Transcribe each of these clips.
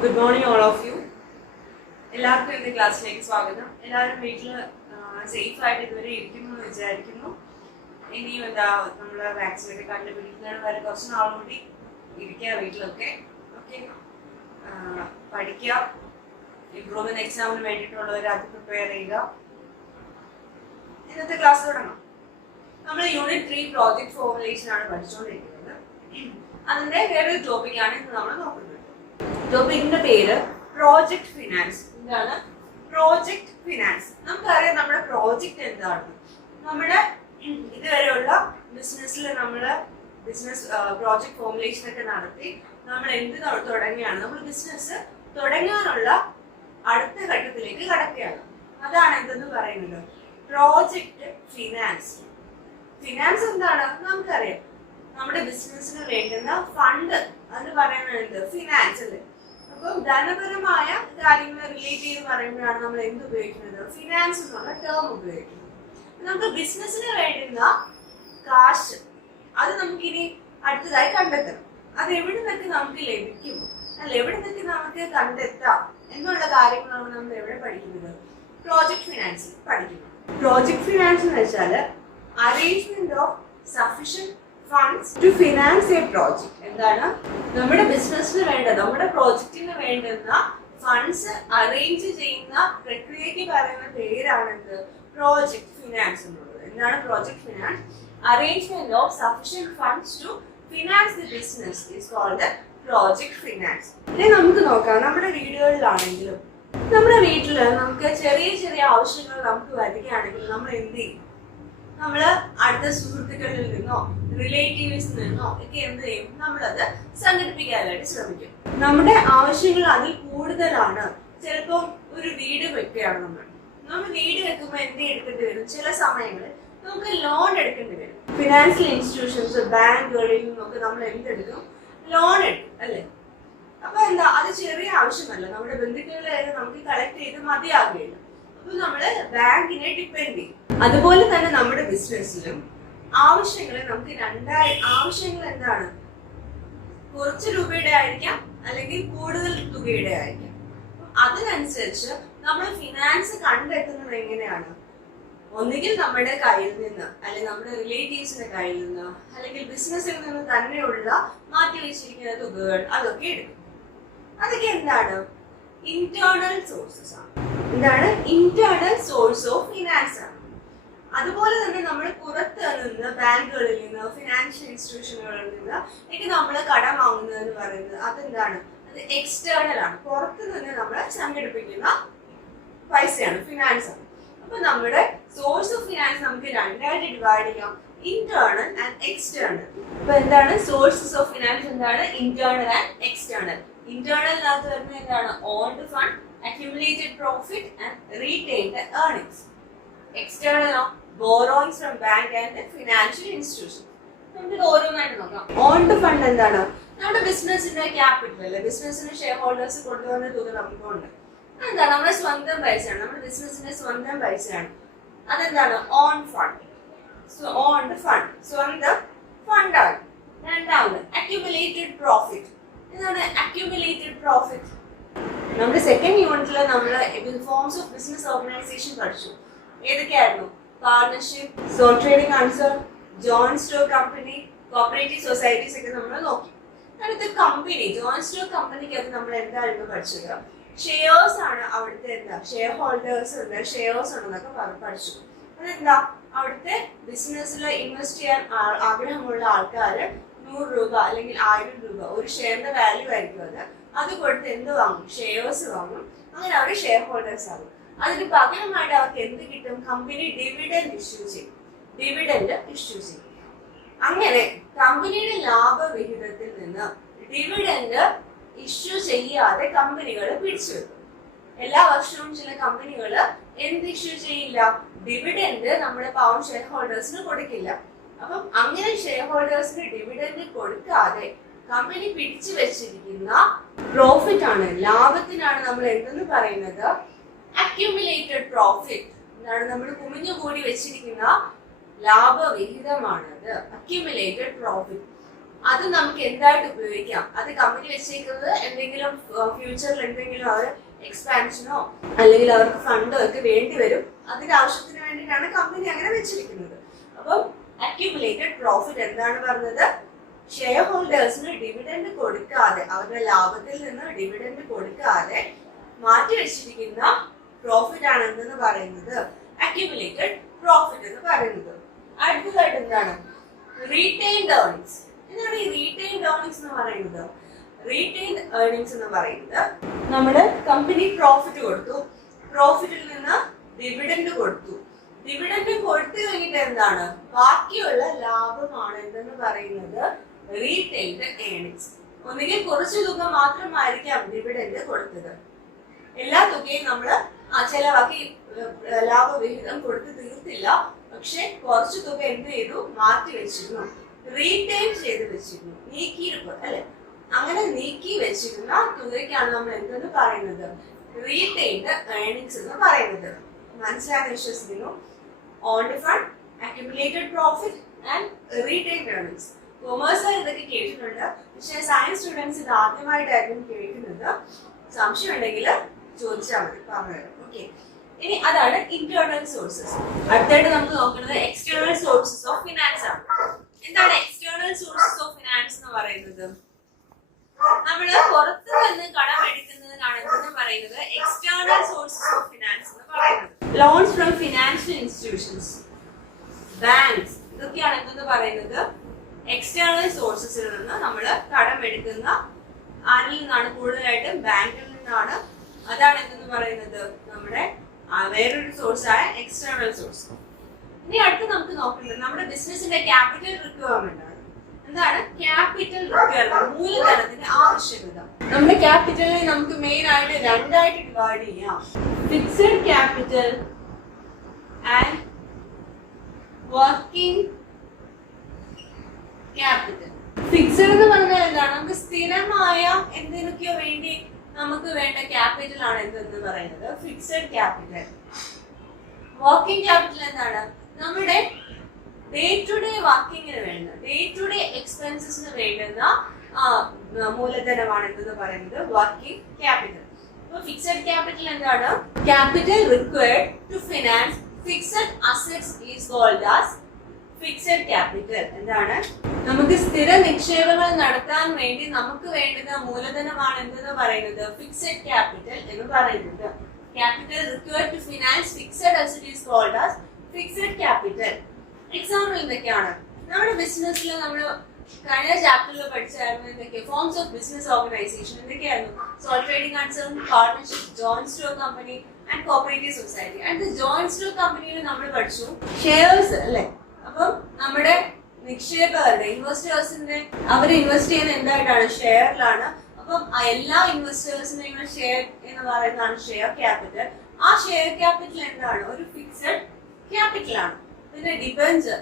Good morning, all of you. എല്ലാവർക്കും ഇന്ന് ക്ലാസ്സിലേക്ക് സ്വാഗതം. എല്ലാവരും വീട്ടിൽ സേഫ് ആയിട്ട് ഇതുവരെ ഇരിക്കുന്നു എന്ന് വിചാരിക്കുന്നു. ഇനിയും നമ്മൾ വാക്സിനൊക്കെ കണ്ടുപിടിക്കുന്നത് വരെ കുറച്ച് നാളും കൂടി ഇരിക്കുക വീട്ടിലൊക്കെ. ഓക്കെ, പഠിക്കുക, ഇംപ്രൂവ്മെന്റ് എക്സാമിന് വേണ്ടിയിട്ടുള്ളവർ അത് പ്രിപ്പയർ ചെയ്യുക. ഇന്നത്തെ ക്ലാസ് തുടങ്ങാം. നമ്മൾ യൂണിറ്റ് 3 പ്രോജക്ട് ഫോർമുലേഷൻ ആണ് പഠിച്ചുകൊണ്ടിരിക്കുന്നത്. അതിന്റെ വേറൊരു ടോപ്പിക്കാണ് ഇന്ന് നമ്മൾ നോക്കുന്നത്. ടോപ്പിക്കിന്റെ പേര് പ്രോജക്ട് ഫിനാൻസ്. എന്താണ് പ്രോജക്ട് ഫിനാൻസ്? നമുക്കറിയാം നമ്മുടെ പ്രോജക്ട് എന്താണ്. നമ്മുടെ ഇതുവരെയുള്ള ബിസിനസ്സിൽ നമ്മള് ബിസിനസ് പ്രോജക്ട് ഫോർമുലേഷൻ ഒക്കെ നടത്തി നമ്മൾ എന്ത് തുടങ്ങിയാണ്, നമ്മൾ ബിസിനസ് തുടങ്ങാനുള്ള അടുത്ത ഘട്ടത്തിലേക്ക് കടക്കുകയാണ്. അതാണ് എന്തെന്ന് പറയുന്നത് പ്രോജക്ട് ഫിനാൻസ്. ഫിനാൻസ് എന്താണ് നമുക്കറിയാം. നമ്മുടെ ബിസിനസ്സിന് വേണ്ടുന്ന ഫണ്ട് അത് പറയുന്നത് ഫിനാൻസ് അല്ലേ. അപ്പം ധനപരമായ കാര്യങ്ങൾ റിലേറ്റ് ചെയ്ത് പറയുമ്പോഴാണ് നമ്മൾ എന്ത് ഉപയോഗിക്കുന്നത്, ഫിനാൻസ് എന്നുള്ള ടേം ഉപയോഗിക്കുന്നത്. നമുക്ക് ബിസിനസ്സിന് വേണ്ടുന്ന കാശ് അത് നമുക്കിനി അടുത്തതായി കണ്ടെത്തണം. അത് എവിടെ നിന്നൊക്കെ നമുക്ക് ലഭിക്കും, അല്ല എവിടെ നിന്നൊക്കെ നമുക്ക് കണ്ടെത്താം എന്നുള്ള കാര്യങ്ങളാണ് നമ്മൾ എവിടെ പഠിക്കുന്നത്, പ്രോജക്ട് ഫിനാൻസിൽ പഠിക്കുന്നത്. പ്രോജക്ട് ഫിനാൻസ് എന്ന് വെച്ചാൽ arrangement of sufficient funds to finance a project. എന്താണ് നമ്മുടെ ബിസിനസ്സിന് വേണ്ട, നമ്മുടെ പ്രോജക്റ്റിന് വേണ്ടുന്ന ഫണ്ട്സ് അറേഞ്ച് ചെയ്യുന്ന പ്രക്രിയക്ക് പറയുന്ന പേരാണെന്ത്, പ്രോജക്ട് ഫിനാൻസ് എന്നുള്ളത്. എന്താണ് project finance? Arrangement of sufficient funds to finance the business is called project finance. ഇനി നമുക്ക് നോക്കാം, നമ്മുടെ വീടുകളിലാണെങ്കിലും നമ്മുടെ വീട്ടില് നമുക്ക് ചെറിയ ചെറിയ ആവശ്യങ്ങൾ നമുക്ക് വരികയാണെങ്കിൽ നമ്മൾ എന്ത് ചെയ്യും? നമ്മള് അടുത്ത സുഹൃത്തുക്കളിൽ നിന്നോ റിലേറ്റീവ്സിൽ നിന്നോ ഒക്കെ എന്ത് ചെയ്യും, നമ്മളത് സംഘടിപ്പിക്കാനായിട്ട് ശ്രമിക്കും. നമ്മുടെ ആവശ്യങ്ങൾ അതിൽ കൂടുതലാണ്. ചിലപ്പോൾ ഒരു വീട് വെക്കുകയാണ് നമ്മൾ വീട് വെക്കുമ്പോൾ എന്ത് എടുക്കേണ്ടി വരും, ചില സമയങ്ങളിൽ നമുക്ക് ലോൺ എടുക്കേണ്ടി വരും. ഫിനാൻഷ്യൽ ഇൻസ്റ്റിറ്റ്യൂഷൻസ് ബാങ്കുകളിൽ നിന്നൊക്കെ നമ്മൾ എന്തെടുക്കും, ലോൺ എടുക്കും അല്ലെ. അപ്പൊ എന്താ, അത് ചെറിയ ആവശ്യമല്ല, നമ്മുടെ ബന്ധുക്കളെ നമുക്ക് കളക്ട് ചെയ്ത് മതിയാകുകയില്ല. അപ്പൊ നമ്മള് ബാങ്കിനെ ഡിപ്പെൻഡ് ചെയ്യും. അതുപോലെ തന്നെ നമ്മുടെ ബിസിനസ്സിലും ആവശ്യങ്ങൾ നമുക്ക് ആവശ്യങ്ങൾ എന്താണ്, കുറച്ച് രൂപയുടെ ആയിരിക്കാം അല്ലെങ്കിൽ കൂടുതൽ തുകയുടെ ആയിരിക്കാം. അതിനനുസരിച്ച് നമ്മൾ ഫിനാൻസ് കണ്ടെത്തുന്നത് എങ്ങനെയാണ്, ഒന്നുകിൽ നമ്മുടെ കയ്യിൽ നിന്ന് അല്ലെങ്കിൽ നമ്മുടെ റിലേറ്റീവ്സിന്റെ കയ്യിൽ നിന്ന് അല്ലെങ്കിൽ ബിസിനസ്സിൽ നിന്ന് തന്നെയുള്ള മാറ്റി വെച്ചിരിക്കുന്ന തുകകൾ അതൊക്കെ എടുക്കും. അതൊക്കെ എന്താണ്, ഇന്റേണൽ സോഴ്സസ് ആണ്. എന്താണ് ഇന്റേണൽ സോഴ്സ് ഓഫ് ഫിനാൻസ് ആണ്. അതുപോലെ തന്നെ നമ്മൾ പുറത്ത് നിന്ന് ബാങ്കുകളിൽ നിന്ന് ഫിനാൻഷ്യൽ ഇൻസ്റ്റിറ്റ്യൂഷനുകളിൽ നിന്ന് എനിക്ക് നമ്മൾ കടം വാങ്ങുന്നത് എന്ന് പറയുന്നത് അതെന്താണ്, അത് എക്സ്റ്റേണൽ ആണ്. പുറത്ത് നിന്ന് നമ്മൾ സംഘടിപ്പിക്കുന്ന പൈസയാണ്, ഫിനാൻസ് ആണ്. അപ്പൊ നമ്മുടെ സോഴ്സ് ഓഫ് ഫിനാൻസ് നമുക്ക് രണ്ടായിട്ട് ഡിവൈഡ് ചെയ്യാം, ഇന്റേണൽ ആൻഡ് എക്സ്റ്റേണൽ. അപ്പൊ എന്താണ് സോഴ്സസ് ഓഫ് ഫിനാൻസ്, എന്താണ് ഇന്റേണൽ ആൻഡ് എക്സ്റ്റേണൽ. ഇന്റേണലിനകത്ത് വരുന്നത് എന്താണ്, owned fund, accumulated profit and retained earnings. External borrowings from bank and financial institutions. നമുക്ക് ഓരോന്നായിട്ട് നോക്കാം. ഓൺഡ് ഫണ്ട് എന്താണ്, നമ്മുടെ ബിസിനസിന്റെ ക്യാപിറ്റൽ അല്ലെ, ബിസിനസിന് ഷെയർ ഹോൾഡേഴ്സ് കൊണ്ടുവന്ന തുക നമുക്കുണ്ട്. അതെന്താണ്, നമ്മുടെ സ്വന്തം പൈസയാണ്, നമ്മുടെ ബിസിനസിന്റെ സ്വന്തം പൈസയാണ്. അതെന്താണ് ഓൺ ഫണ്ട്. ഓൺഡ് ഫണ്ട് സ്വന്തം ഫണ്ടാണ്. രണ്ടാമത് അക്യുമുലേറ്റഡ് പ്രോഫിറ്റ്. എന്താണ് അക്യുമുലേറ്റഡ് പ്രോഫിറ്റ്? നമ്മുടെ സെക്കൻഡ് യൂണിറ്റില് നമ്മൾ ഫോംസ് ഓഫ് ബിസിനസ് ഓർഗനൈസേഷൻ പഠിച്ചു. ഏതൊക്കെയായിരുന്നു, partnership, sole trading concern, joint stock company, cooperative societies ഒക്കെ നമ്മൾ നോക്കി. അടുത്ത കമ്പനി, ജോയിന്റ് സ്റ്റോക്ക് കമ്പനിക്ക് അത് നമ്മൾ എന്തായിരുന്നു പഠിച്ചത്, ഷെയർസ് ആണ്. അവിടുത്തെ എന്താ ഷെയർ ഹോൾഡേഴ്സ് ഉണ്ട്, ഷെയർസ് ഉണ്ടെന്നൊക്കെ പഠിച്ചു. അതെന്താ, അവിടുത്തെ ബിസിനസ്സിൽ ഇൻവെസ്റ്റ് ചെയ്യാൻ ആഗ്രഹമുള്ള ആൾക്കാര് 100 രൂപ അല്ലെങ്കിൽ 1000 രൂപ ഒരു ഷെയറിന്റെ വാല്യൂ ആയിരിക്കും. അത് കൊടുത്ത് എന്ത് വാങ്ങും, ഷെയർസ് വാങ്ങും. അങ്ങനെ അവർ ഷെയർ ഹോൾഡേഴ്സ് ആകും. അതിന് പകരമായിട്ട് അവർക്ക് എന്ത് കിട്ടും, കമ്പനി ഡിവിഡൻഡ് ഇഷ്യൂ ചെയ്യും. അങ്ങനെ കമ്പനിയുടെ ലാഭവിഹിതത്തിൽ നിന്ന് ഡിവിഡൻഡ് ഇഷ്യൂ ചെയ്യാതെ കമ്പനികൾ പിടിച്ചു വെക്കും. എല്ലാ വർഷവും ചില കമ്പനികൾ എന്ത് ഇഷ്യൂ ചെയ്യില്ല, ഡിവിഡൻഡ് നമ്മുടെ പാവം ഷെയർ ഹോൾഡേഴ്സിന് കൊടുക്കില്ല. അപ്പം അങ്ങനെ ഷെയർ ഹോൾഡേഴ്സിന് ഡിവിഡൻഡ് കൊടുക്കാതെ കമ്പനി പിടിച്ചു വെച്ചിരിക്കുന്ന പ്രോഫിറ്റ് ആണ്, ലാഭത്തിനാണ് നമ്മൾ എന്തെന്ന് പറയുന്നത്, അക്യുമുലേറ്റഡ് പ്രോഫിറ്റ്. എന്താണ്, നമ്മൾ കുമിഞ്ഞുകൂടി വെച്ചിരിക്കുന്ന ലാഭവിഹിതമാണത്, അക്യുമുലേറ്റഡ് പ്രോഫിറ്റ്. അത് നമുക്ക് എന്തായിട്ട് ഉപയോഗിക്കാം, അത് കമ്പനി വെച്ചേക്കുന്നത് എന്തെങ്കിലും ഫ്യൂച്ചറിൽ എന്തെങ്കിലും അവർ എക്സ്പാൻഷനോ അല്ലെങ്കിൽ അവർക്ക് ഫണ്ടോ ഒക്കെ വേണ്ടി വരും. അതിന്റെ ആവശ്യത്തിന് വേണ്ടിയിട്ടാണ് കമ്പനി അങ്ങനെ വെച്ചിരിക്കുന്നത്. അപ്പം അക്യുമുലേറ്റഡ് പ്രോഫിറ്റ് എന്താണ് പറഞ്ഞത്? ഷെയർ ഹോൾഡേഴ്സിന് ഡിവിഡൻഡ് കൊടുക്കാതെ, അവരുടെ ലാഭത്തിൽ നിന്ന് ഡിവിഡൻഡ് കൊടുക്കാതെ മാറ്റി വെച്ചിരിക്കുന്ന പ്രോഫിറ്റ് ആണ് എന്തെന്ന് പറയുന്നത് അക്യുമുലേറ്റഡ് പ്രോഫിറ്റ് എന്ന് പറയുന്നത്. അടുത്തതായിട്ട് എന്താണ്? Retained earnings. എന്താണ് ഈ റീറ്റെയിൻഡ് ഏർണിങ്സ് എന്ന് പറയുന്നത്? റീറ്റെയിൻഡ് ഏർണിങ്സ് എന്ന് പറയുന്നത് നമ്മുടെ കമ്പനി പ്രോഫിറ്റ് കൊടുത്തു, പ്രോഫിറ്റിൽ നിന്ന് ഡിവിഡൻഡ് കൊടുത്തു, ഡിവിഡൻഡ് കൊടുത്തു കഴിഞ്ഞിട്ട് എന്താണ് ബാക്കിയുള്ള ലാഭമാണ് എന്തെന്ന് പറയുന്നത് റീറ്റെയിൻഡ് ഏർണിങ്സ്. ഒന്നുകിൽ കുറച്ചു തുക മാത്രമായിരിക്കാം ഡിവിഡൻഡ് കൊടുത്തത്, എല്ലാ തുകയും നമ്മൾ ചെലവാക്കി ലാഭവിഹിതം കൊടുത്ത് തീർത്തില്ല, പക്ഷെ കുറച്ചു തുക എന്ത് ചെയ്തു മാറ്റി വെച്ചിരുന്നു, റീറ്റെയിൻ ചെയ്ത് വെച്ചിരുന്നു, നീക്കിയിരിപ്പ് അല്ലെ. അങ്ങനെ നീക്കി വെച്ചിരുന്ന തുകയ്ക്കാണ് നമ്മൾ എന്തെന്ന് പറയുന്നത് റീറ്റെയിൻഡ് ഏർണിങ്സ് എന്ന് പറയുന്നത്. മനസ്സിലാക്കാൻ വിശ്വസിക്കുന്നു. On fund, accumulated profit and retained earnings. Commerce ഇതൊക്കെ കേട്ടിട്ടുണ്ട്, പക്ഷെ സയൻസ് സ്റ്റുഡൻസ് ഇത് ആദ്യമായിട്ടായിരുന്നു കേൾക്കുന്നത്. സംശയം ഉണ്ടെങ്കിൽ ചോദിച്ചാൽ മതി, പറഞ്ഞുതരാം. ഓക്കെ, ഇനി അതാണ് ഇന്റേണൽ സോഴ്സസ്. അടുത്തായിട്ട് നമുക്ക് നോക്കുന്നത് എക്സ്റ്റേണൽ സോഴ്സസ് ഓഫ് ഫിനാൻസ് ആണ്. എന്താണ് എക്സ്റ്റേണൽ സോഴ്സസ് ഓഫ് ഫിനാൻസ് എന്ന് പറയുന്നത്? നമ്മൾ പുറത്തു നിന്ന് കടം എടുക്കുന്നതിനാണ് എന്തെന്ന് പറയുന്നത് എക്സ്റ്റേണൽ സോഴ്സസ് ഓഫ് ഫിനാൻസ് എന്ന് പറയുന്നത്. Loans from financial institutions, banks, ഇതൊക്കെയാണ് എന്തെന്ന് പറയുന്നത് എക്സ്റ്റേണൽ സോഴ്സസിൽ നിന്ന് നമ്മൾ കടം എടുക്കുന്ന. ആരിൽ നിന്നാണ്? കൂടുതലായിട്ടും ബാങ്കിൽ നിന്നാണ്. അതാണ് എന്തെന്ന് പറയുന്നത് നമ്മുടെ വേറൊരു സോഴ്സ് ആയ എക്സ്റ്റേണൽ സോഴ്സ്. ഇനി അടുത്ത് നമുക്ക് നോക്കുന്നത് നമ്മുടെ ബിസിനസിന്റെ ക്യാപിറ്റൽ റിക്വയർമെന്റ് ആണ്. എന്താണ് ക്യാപിറ്റൽ റിക്വയർമെന്റ്? മൂലധനത്തിന്റെ ആവശ്യകത. നമ്മുടെ ക്യാപിറ്റലിനെ നമുക്ക് മെയിൻ ആയിട്ട് രണ്ടായിട്ട് ഡിവൈഡ് ചെയ്യാം. Fixed capital and working capital. Fixed എന്ന് പറഞ്ഞാൽ എന്താണ്? നമുക്ക് സ്ഥിരമായ എന്തിനൊക്കെയോ വേണ്ടി നമുക്ക് വേണ്ട ക്യാപിറ്റൽ ആണ് എന്തെന്ന് പറയുന്നത് ഫിക്സഡ് ക്യാപിറ്റൽ. വർക്കിംഗ് ക്യാപിറ്റൽ എന്താണ്? നമ്മുടെ ഡേ ടു ഡേ വർക്കിങ്ങിന് വേണ്ട, ഡേ ടു ഡേ എക്സ്പെൻസസിന് വേണ്ടുന്ന മൂലധനമാണ് എന്തെന്ന് പറയുന്നത് വർക്കിംഗ് ക്യാപിറ്റൽ. അപ്പൊ ഫിക്സഡ് ക്യാപിറ്റൽ എന്താണ്? Capital required to finance fixed assets is called as fixed capital. എന്താണ്? നമുക്ക് സ്ഥിര നിക്ഷേപങ്ങൾ നടത്താൻ വേണ്ടി നമുക്ക് വേണ്ടുന്ന മൂലധനമാണ് എന്തെന്ന് പറയുന്നത് ഫിക്സഡ് ക്യാപിറ്റൽ എന്ന് പറയുന്നത്. Capital required to finance fixed asset is called as fixed capital. Example എന്തൊക്കെയാണ്? നമ്മുടെ ബിസിനസ്സിൽ നമ്മൾ കഴിഞ്ഞ ചാപ്റ്ററിൽ പഠിച്ചായിരുന്നു എന്തൊക്കെ ഫോംസ് ഓഫ് ബിസിനസ് ഓർഗനൈസേഷൻ എന്തൊക്കെയായിരുന്നു? Sole trading concern, partnership, joint stock company and cooperative society. അടുത്ത ജോയിന്റ് സ്റ്റോക്ക് കമ്പനിയിൽ നമ്മൾ പഠിച്ചു ഷെയർസ് അല്ലെ. അപ്പം നമ്മുടെ നിക്ഷേപകരുടെ ഇൻവെസ്റ്റേഴ്സിന്റെ അവർ ഇൻവെസ്റ്റ് ചെയ്യുന്ന എന്തായിട്ടാണ്? ഷെയറിലാണ്. അപ്പം എല്ലാ ഇൻവെസ്റ്റേഴ്സിനെയും ഷെയർ എന്ന് പറയുന്നതാണ് ഷെയർ ക്യാപിറ്റൽ. ആ ഷെയർ ക്യാപിറ്റൽ എന്താണ്? ഒരു ഫിക്സഡ് ക്യാപിറ്റൽ ആണ്. പിന്നെ ഡിബഞ്ചർ,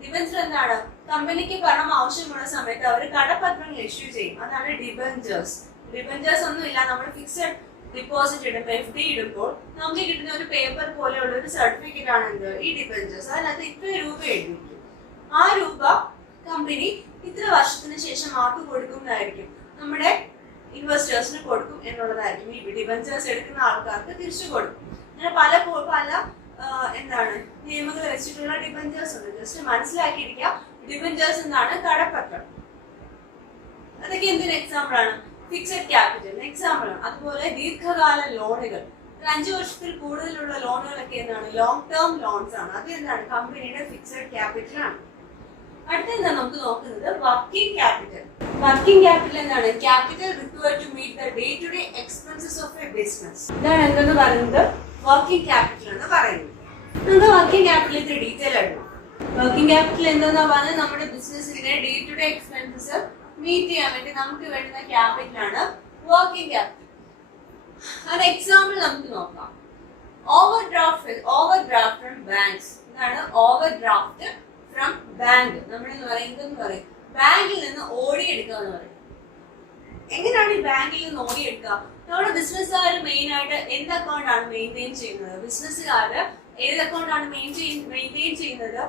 ഡിബഞ്ചർ എന്താണ്? കമ്പനിക്ക് പണം ആവശ്യമുള്ള സമയത്ത് അവർ കടപ്പത്രങ്ങൾ ഇഷ്യൂ ചെയ്യും, അതാണ് ഡിബഞ്ചേഴ്സ്. ഡിബഞ്ചേഴ്സ് ഒന്നുമില്ല, നമ്മൾ ഫിക്സഡ് ഡിപ്പോസിറ്റ് ഇടുമ്പോൾ FD ഇടുമ്പോൾ നമുക്ക് കിട്ടുന്ന ഒരു പേപ്പർ പോലെയുള്ള ഒരു സർട്ടിഫിക്കറ്റ് ആണ് എന്ത്? ഈ ഡിബഞ്ചേഴ്സ്. അതിനകത്ത് ഇത്ര രൂപ എഴുതിയിരിക്കും. ആ രൂപ കമ്പനി ഇത്ര വർഷത്തിന് ശേഷം ആർക്ക് കൊടുക്കുന്നതായിരിക്കും? നമ്മുടെ ഇൻവെസ്റ്റേഴ്സിന് കൊടുക്കും എന്നുള്ളതായിരിക്കും. ഈ ഡിബഞ്ചേഴ്സ് എടുക്കുന്ന ആൾക്കാർക്ക് തിരിച്ചു കൊടുക്കും. അങ്ങനെ പല എന്താണ് നിയമങ്ങൾ വെച്ചിട്ടുള്ള ഡിബഞ്ചേഴ്സ് ഉണ്ട്. ജസ്റ്റ് മനസ്സിലാക്കിയിരിക്കുക, ഡിബഞ്ചേഴ്സ് എന്താണ്? കടപ്പത്രം. അതൊക്കെ എന്തിന് എക്സാമ്പിൾ ആണ്? ഫിക്സഡ് ക്യാപിറ്റൽ എക്സാമ്പിൾ ആണ്. അതുപോലെ ദീർഘകാല ലോണുകൾ, 5 വർഷത്തിൽ കൂടുതലുള്ള ലോണുകളൊക്കെ എന്താണ്? ലോങ് ടേം ലോൺസ് ആണ്. അത് എന്താണ്? കമ്പനിയുടെ ഫിക്സഡ് ക്യാപിറ്റൽ ആണ്. അടുത്ത നമുക്ക് നോക്കുന്നത് വർക്കിംഗ് ക്യാപിറ്റൽ. വർക്കിംഗ് ക്യാപിറ്റൽ എന്താണ്? Capital required to meet the day to day expenses of a business. ഇതാണ് എന്തെന്ന് പറയുന്നത് വർക്കിംഗ് ക്യാപിറ്റൽ എന്ന് പറയുന്നത്. നമുക്ക് വർക്കിംഗ് ക്യാപിറ്റൽ ഇത്ര ഡീറ്റെയിൽ ആയിട്ട് വർക്കിംഗ് ക്യാപിറ്റൽ എന്താ പറഞ്ഞാൽ നമ്മുടെ ബിസിനസിന്റെ day to day expenses meet ചെയ്യാൻ വേണ്ടി നമുക്ക് വേണ്ടുന്ന ക്യാപിറ്റൽ ആണ് വർക്കിംഗ് ക്യാപിറ്റൽ. അത് എക്സാമ്പിൾ നമുക്ക് നോക്കാം. Overdraft from banks. ഇതാണ് ഓവർഡ്രാഫ്റ്റ് ഫ്രം ബാങ്ക്. നമ്മളെന്ന് പറയും ബാങ്കിൽ നിന്ന് ഓടിയെടുക്കുക എന്ന് പറയും. എങ്ങനെയാണ് ഈ ബാങ്കിൽ നിന്ന് ഓടിയെടുക്കുക? നമ്മുടെ ബിസിനസ്സുകാർ മെയിൻ ആയിട്ട് എന്ത് അക്കൗണ്ട് ആണ് മെയിൻറ്റെയിൻ ചെയ്യുന്നത്? ബിസിനസ്സുകാര് ഏത് അക്കൗണ്ട് ആണ് മെയിൻറ്റെയിൻ ചെയ്യുന്നത്?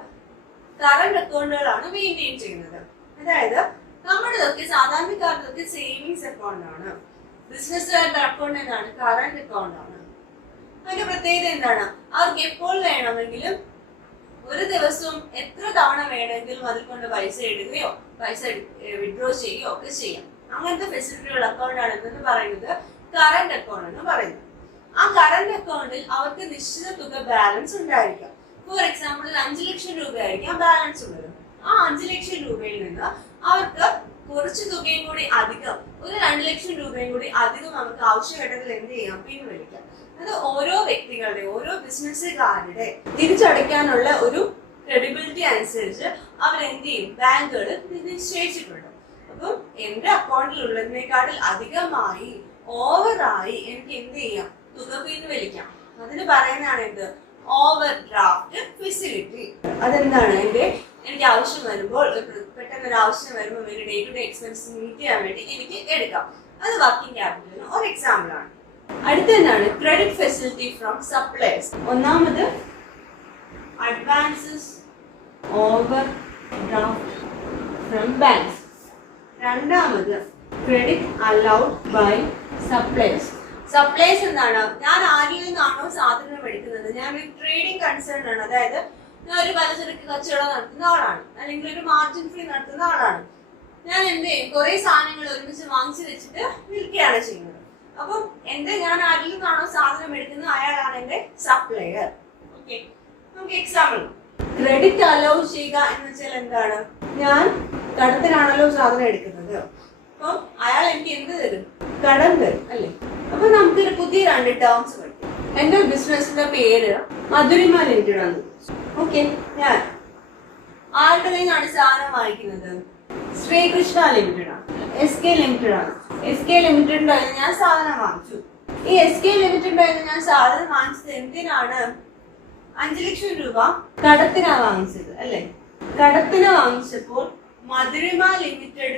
കറണ്ട് അക്കൗണ്ടുകളാണ് മെയിൻറ്റെയിൻ ചെയ്യുന്നത്. അതായത് നമ്മുടെതൊക്കെ സാധാരണക്കാരുടെയൊക്കെ സേവിങ്സ് അക്കൗണ്ട് ആണ്. ബിസിനസ്സുകാരുടെ അക്കൗണ്ട് എന്താണ്? കറന്റ് അക്കൗണ്ട് ആണ്. അതിന്റെ പ്രത്യേകത എന്താണ്? അവർക്ക് എപ്പോൾ വേണമെങ്കിലും ഒരു ദിവസവും എത്ര തവണ വേണമെങ്കിലും അതിൽ കൊണ്ട് പൈസ ഇടുകയോ പൈസ വിഡ്രോ ചെയ്യുകയോ ഒക്കെ ചെയ്യാം. അങ്ങനത്തെ ഫെസിലിറ്റിയുള്ള അക്കൗണ്ട് ആണ് എന്ന് പറയുന്നത് കറന്റ് അക്കൗണ്ട് എന്ന് പറയുന്നത്. ആ കറന്റ് അക്കൗണ്ടിൽ അവർക്ക് നിശ്ചിത തുക ബാലൻസ് ഉണ്ടായിരിക്കാം. ഫോർ എക്സാമ്പിൾ 5 ലക്ഷം രൂപയായിരിക്കാം ബാലൻസ് ഉള്ളത്. ആ 5 ലക്ഷം രൂപയിൽ നിന്ന് അവർക്ക് കുറച്ച് തുകയും കൂടി അധികം, ഒരു 2 ലക്ഷം രൂപയും കൂടി അധികം അവർക്ക് ആവശ്യഘട്ടത്തിൽ എന്ത് ചെയ്യാം? പിൻവലിക്കാം. അത് ഓരോ വ്യക്തികളുടെ, ഓരോ ബിസിനസ്സുകാരുടെ തിരിച്ചടയ്ക്കാനുള്ള ഒരു ക്രെഡിബിലിറ്റി അനുസരിച്ച് അവരെന്ത് ചെയ്യും? ബാങ്കുകൾ നിശ്ചയിച്ചിട്ടുണ്ട്. അപ്പം എന്റെ അക്കൗണ്ടിൽ ഉള്ളതിനേക്കാട്ടിൽ അധികമായി, ഓവറായി എനിക്ക് എന്ത് ചെയ്യാം? തുക പിൻവലിക്കാം. അതിന് പറയുന്നതാണ് എന്ത്? Overdraft facility. അതെന്താണ്? എനിക്ക് ആവശ്യം വരുമ്പോൾ, പെട്ടെന്ന് ഒരു ആവശ്യം വരുമ്പോൾ day to day expense meet ചെയ്യാൻ വേണ്ടി എനിക്ക് എടുക്കാം. അത് വർക്കിംഗ് ക്യാപിറ്റലിന് ഒരു എക്സാമ്പിൾ ആണ്. അടുത്ത എന്താണ്? Credit facility from suppliers. ഒന്നാമത് advances overdraft from banks. രണ്ടാമത് credit allowed by suppliers. Supplies എന്താണ്? ഞാൻ ആരിൽ നിന്നാണോ സാധനം എടുക്കുന്നത്, ഞാൻ ഒരു ട്രേഡിംഗ് കൺസേൺ ആണ്. അതായത് ഞാൻ ഒരു പലചരക്ക് കച്ചവടം നടത്തുന്ന ആളാണ്, അല്ലെങ്കിൽ ഒരു മാർജിൻ ഫ്രീ നടത്തുന്ന ആളാണ്. ഞാൻ എന്ത് ചെയ്യും? കുറെ സാധനങ്ങൾ ഒരുമിച്ച് വാങ്ങിച്ചു വെച്ചിട്ട് വിൽക്കുകയാണ് ചെയ്യുന്നത്. അപ്പം ഞാൻ ആരിൽ നിന്നാണോ സാധനം എടുക്കുന്നത് അയാളാണ് എന്റെ സപ്ലയർ. ഓക്കെ, നമുക്ക് എക്സാമ്പിൾ. ക്രെഡിറ്റ് അലൗ ചെയ്യുക എന്ന് വെച്ചാൽ എന്താണ്? ഞാൻ കടത്തിനാണല്ലോ സാധനം എടുക്കുന്നത്, അപ്പം അയാൾ എനിക്ക് എന്ത് തരും? കടം തരും അല്ലേ? അപ്പൊ നമുക്കൊരു പുതിയ 2 ടേംസ് പഠിക്കും. എന്റെ ബിസിനസിന്റെ പേര് മധുരിമ ലിമിറ്റഡ് ആണ്. ഓക്കെ, ഞാൻ ആരുടെ കയ്യിലാണ് സാധനം വാങ്ങിക്കുന്നത്? ശ്രീകൃഷ്ണ ലിമിറ്റഡ് ആണ്, SK ലിമിറ്റഡ് ആണ്. SK ലിമിറ്റഡിന്റെ കയ്യിൽ ഞാൻ സാധനം വാങ്ങിച്ചു. ഈ SK ലിമിറ്റഡിന്റെ കയ്യിൽ ഞാൻ സാധനം വാങ്ങിച്ചത് എന്തിനാണ്? 5 ലക്ഷം രൂപ കടത്തിനാ വാങ്ങിച്ചത് അല്ലെ? കടത്തിന് വാങ്ങിച്ചപ്പോൾ മധുരിമ ലിമിറ്റഡ്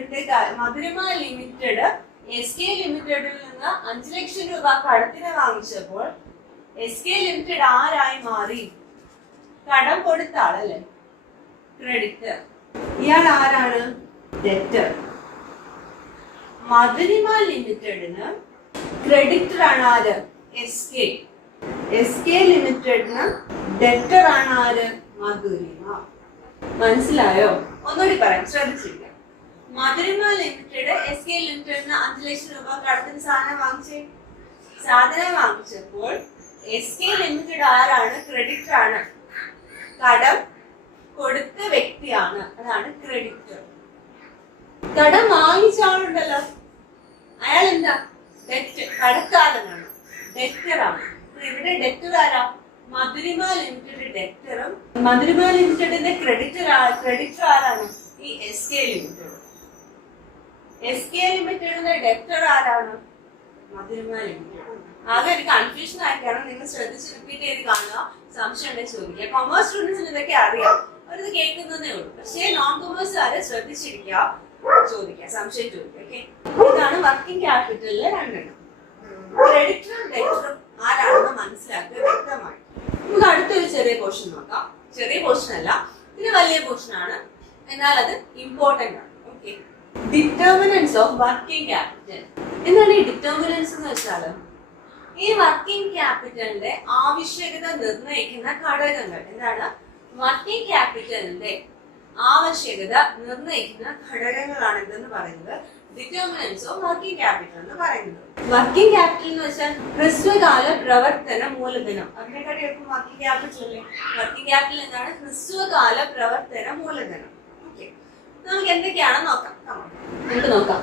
SK ലിമിറ്റഡിൽ നിന്ന് 5 ലക്ഷം രൂപ കടത്തിന് വാങ്ങിച്ചപ്പോൾ SK ലിമിറ്റഡ് ആരായി മാറി? കടം കൊടുത്ത ആളല്ലേ, ക്രെഡിറ്റർ. ഇയാൾ ആരാണ്? ഡെറ്റർ. മധുരിമ ലിമിറ്റഡിന് ക്രെഡിറ്റർ ആണ് ആര്? SK ലിമിറ്റഡിന് ഡെറ്റർ ആണ് ആര്? മധുരിമ. മനസ്സിലായോ? ഒന്നുകൂടി പറയാം, ശ്രദ്ധിച്ചിരിക്കാം. മധുരിമ ലിമിറ്റഡ് SK ലിമിറ്റഡിന് 5 ലക്ഷം രൂപ കടത്തിന് സാധനം വാങ്ങിച്ചപ്പോൾ SK ലിമിറ്റഡ് ആരാണ്? ക്രെഡിറ്റർ ആണ്. കടം കൊടുത്ത വ്യക്തിയാണ്, അതാണ് ക്രെഡിറ്റർ. കടം വാങ്ങിച്ച ആളുണ്ടല്ലോ, അയാൾ എന്താ? കടക്കാരനാണ്, ഡെറ്ററാണ്. ഇവിടെ ഡെറ്റർ ആരാ? മധുരിമ ലിമിറ്റഡ് ഡെറ്ററും മധുരിമ ലിമിറ്റഡിന്റെ ക്രെഡിറ്റർ ആരാണ്? ഈ SK ലിമിറ്റഡ്. SK ലിമിറ്റഡിന്റെ ഡെറ്റർ ആരാണ്? മധുരിമ ലിമിറ്റഡ്. ആകെ ഒരു കൺഫ്യൂഷൻ ആയിട്ടാണ്. നിങ്ങൾ ശ്രദ്ധിച്ച് റിപ്പീറ്റ് ചെയ്ത് കാണുക, സംശയം ഉണ്ടെങ്കിൽ ചോദിക്കുക. കൊമേഴ്സ് സ്റ്റുഡൻസിന് ഇതൊക്കെ അറിയാം, അവരത് കേൾക്കുന്നതേ ഉള്ളൂ. പക്ഷേ നോൺ കൊമേഴ്സുകാരെ ശ്രദ്ധിച്ചിരിക്കുക, ചോദിക്കുക, സംശയം ചോദിക്കുക. ഓക്കെ, ഇതാണ് വർക്കിംഗ് ക്യാപിറ്റലിലെ 2 എണ്ണം. ക്രെഡിറ്ററും ഡെറ്ററും ആരാണെന്ന് മനസ്സിലാക്കുക വ്യക്തമായി. നമുക്ക് അടുത്തൊരു ചെറിയ പോർഷൻ നോക്കാം. ചെറിയ പോർഷൻ അല്ല, ഇത് വലിയ പോർഷൻ ആണ്, എന്നാൽ അത് ഇമ്പോർട്ടന്റ് ആണ്. Okay, determinants of working capital. എന്താണ് ഈ ഡിറ്റർമിനൻസ് എന്ന് വെച്ചാൽ? ഈ വർക്കിംഗ് ക്യാപിറ്റലിന്റെ ആവശ്യകത നിർണ്ണയിക്കുന്ന ഘടകങ്ങൾ. എന്താണ്? വർക്കിംഗ് ക്യാപിറ്റലിന്റെ ആവശ്യകത നിർണ്ണയിക്കുന്ന ഘടകങ്ങളാണ് എന്തെന്ന് പറയുന്നത് ഡിറ്റർമിനൻസ് ഓഫ് വർക്കിംഗ് ക്യാപിറ്റൽ എന്ന് പറയുന്നത്. വർക്കിംഗ് ക്യാപിറ്റൽ എന്ന് വെച്ചാൽ ഹ്രസ്വകാല പ്രവർത്തന മൂലധനം. അതിനെക്കാട്ടി എളുപ്പം വർക്കിംഗ് ക്യാപിറ്റൽ അല്ലേ? വർക്കിംഗ് ക്യാപിറ്റൽ എന്താണ്? ഹ്രസ്വകാല പ്രവർത്തന മൂലധനം. ഓക്കെ, നമുക്ക് എന്തൊക്കെയാണെന്ന് നോക്കാം. നമുക്ക് നോക്കാം.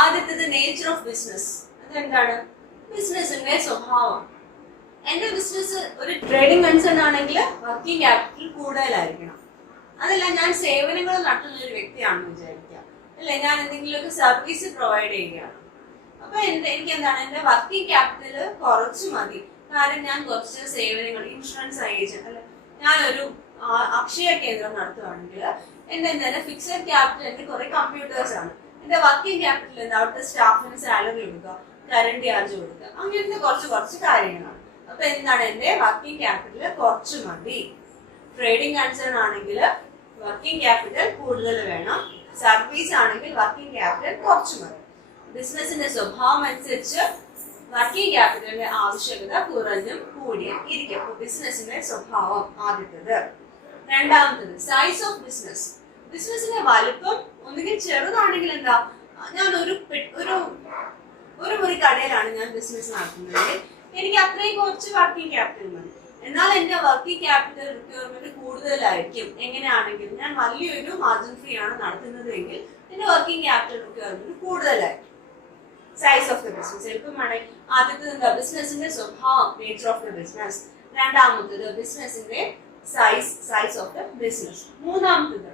ആദ്യത്തേത് നേച്ചർ ഓഫ് ബിസിനസ്. അതെന്താണ്? ബിസിനസിന്റെ സ്വഭാവം. എന്റെ ബിസിനസ് ഒരു ട്രേഡിംഗ് കൺസേൺ ആണെങ്കിൽ വർക്കിംഗ് ക്യാപിറ്റൽ കൂടുതലായിരിക്കണം. അതല്ല, ഞാൻ സേവനങ്ങൾ നടത്തുന്ന ഒരു വ്യക്തിയാണെന്ന് വിചാരിക്കുക അല്ലെ, ഞാൻ എന്തെങ്കിലുമൊക്കെ സർവീസ് പ്രൊവൈഡ് ചെയ്യുകയാണ്. അപ്പൊ എനിക്ക് എന്താണ്? എന്റെ വർക്കിംഗ് ക്യാപിറ്റൽ കുറച്ച് മതി. കാരണം ഞാൻ കുറച്ച് സേവനങ്ങൾ, ഇൻഷുറൻസ് ഏജന്റ് അല്ലെ, ഞാനൊരു അക്ഷയ കേന്ദ്രം നടത്തുകയാണെങ്കിൽ എന്റെ ഫിക്സഡ് ക്യാപിറ്റൽ എന്റെ കുറെ കമ്പ്യൂട്ടേഴ്സ് ആണ്. എന്റെ വർക്കിംഗ് ക്യാപിറ്റൽ എന്താ? അവിടുത്തെ സ്റ്റാഫിന് സാലറി കൊടുക്കുക, കറണ്ട് ചാർജ് കൊടുക്കുക, അങ്ങനത്തെ കുറച്ച് കാര്യങ്ങളാണ്. അപ്പൊ എന്താണ്? എന്റെ വർക്കിംഗ് ക്യാപിറ്റൽ കുറച്ച് മതി. ട്രേഡിംഗ് കൺസേൺ ആണെങ്കിൽ വർക്കിംഗ് ക്യാപിറ്റൽ കൂടുതൽ വേണം. സർവീസ് ആണെങ്കിൽ വർക്കിംഗ് ക്യാപിറ്റൽ കുറച്ച് മതി. ബിസിനസിന്റെ സ്വഭാവം അനുസരിച്ച് വർക്കിംഗ് ക്യാപിറ്റലിന്റെ ആവശ്യകത കുറഞ്ഞും കൂടിയും ഇരിക്കും. അപ്പൊ ബിസിനസിന്റെ സ്വഭാവം ആദ്യത്തേത്. രണ്ടാമത്തത് സൈസ് ഓഫ് ബിസിനസ്. ബിസിനസിന്റെ വലുപ്പം ഒന്നുകിൽ ചെറുതാണെങ്കിൽ എന്താ, ഞാൻ ഒരു മുറി കടയിലാണ് ഞാൻ ബിസിനസ് നടത്തുന്നത്, എനിക്ക് അത്രയും കുറച്ച് വർക്കിംഗ് ക്യാപിറ്റൽ മതി. എന്നാൽ എന്റെ വർക്കിംഗ് ക്യാപിറ്റൽ റിക്വയർമെന്റ് കൂടുതലായിരിക്കും എങ്ങനെയാണെങ്കിൽ ഞാൻ വലിയൊരു മാർജിൻ ഫ്രീ ആണ് നടത്തുന്നതെങ്കിൽ എന്റെ വർക്കിംഗ് ക്യാപിറ്റൽ റിക്വയർമെന്റ് കൂടുതലായിരിക്കും. സൈസ് ഓഫ് ദ ബിസിനസ് എളുപ്പമാണ്. ആദ്യത്തേത് എന്താ, ബിസിനസിന്റെ സ്വഭാവം, നേച്ചർ ഓഫ് ദ ബിസിനസ്. രണ്ടാമത്തേത് ബിസിനസിന്റെ സൈസ് ഓഫ് ദ ബിസിനസ്. മൂന്നാമത്തേത്